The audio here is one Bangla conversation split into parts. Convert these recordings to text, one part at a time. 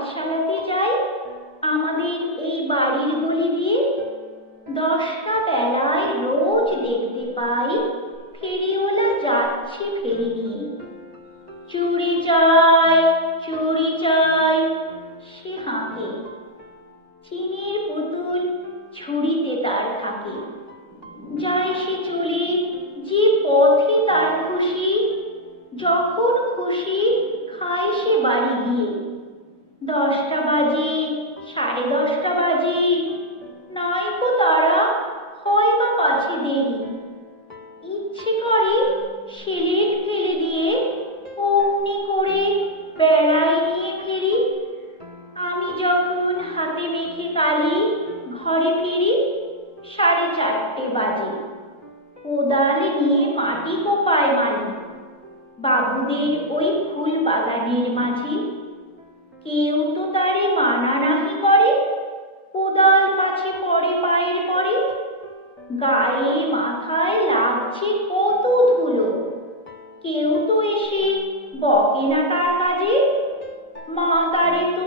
পাঠশালাতে যাই আমাদের এই বাড়ির গলি দিয়ে, 10টা বেলায় রোজ দেখতে পাই ফেরিওয়ালা যাচ্ছে ফেরি নিয়ে। চুড়ি চাই সে হাঁকে, চিনির পুতুল ঝুড়িতে তার থাকে। যায় সে চলে যে পথে তার খুশি, যখন খুশি খায় সে বাড়ি গিয়ে। 10টা বাজে, 10:30 বাজে, নাইকো তারা, হয় বা পাছে দেরি। ইচ্ছে করে সেলেট ফেলে দিয়ে অমনি করে বেড়ায় নিয়ে ফেরি। আমি যখন হাতে মেখে কালি ঘরে ফিরি, 4:30 বাজে। কোদাল নিয়ে মাটি কোপায় মালি বাবুদের ওই ফুল বাগানের মাঝে। কেউ তো তারে মানা নাহি করে, কোদাল পাছে পড়ে পায়ের পরে। গায়ে মাথায় লাগছে কত ধুলো, কেউ তো এসে বকে না তার কাজে। মা তারে তো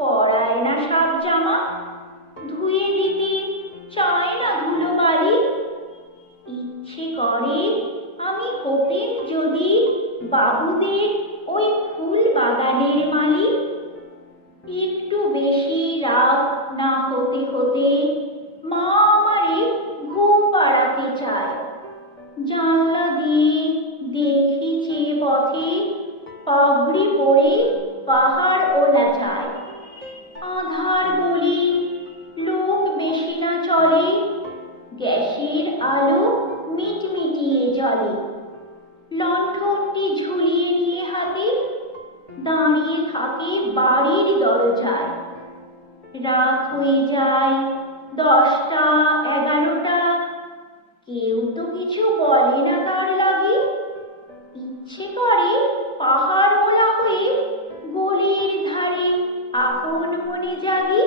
পরায় না সাত জামা, ধুয়ে দিতে চায় না ধুলো বালি। ইচ্ছে করে আমি হতেম যদি বাবুদের ওই ফুল বাগানের মালি। একটু বেশি রাত না হতে হতে মা আমারে ঘুম পাড়াতে চায়। জানলা দিয়ে দেখি চেয়ে পথে পাগড়ি পরে পাহাড় ওলা যায়। আধার গলি, লোক বেশি না চলে, গ্যাসের আলো মিটমিটিয়ে জ্বলে। লণ্ঠনটি ঝুলিয়ে নিয়ে হাতে দাঁড়িয়ে থাকে বাড়ির দরজায়। রাত হয়ে যায় 10টা 11টা, কেউ তো কিছু বলে না তার লাগি। ইচ্ছে করে পাহাড় ওলা হয়ে গলির ধারে আপন মনে জাগি।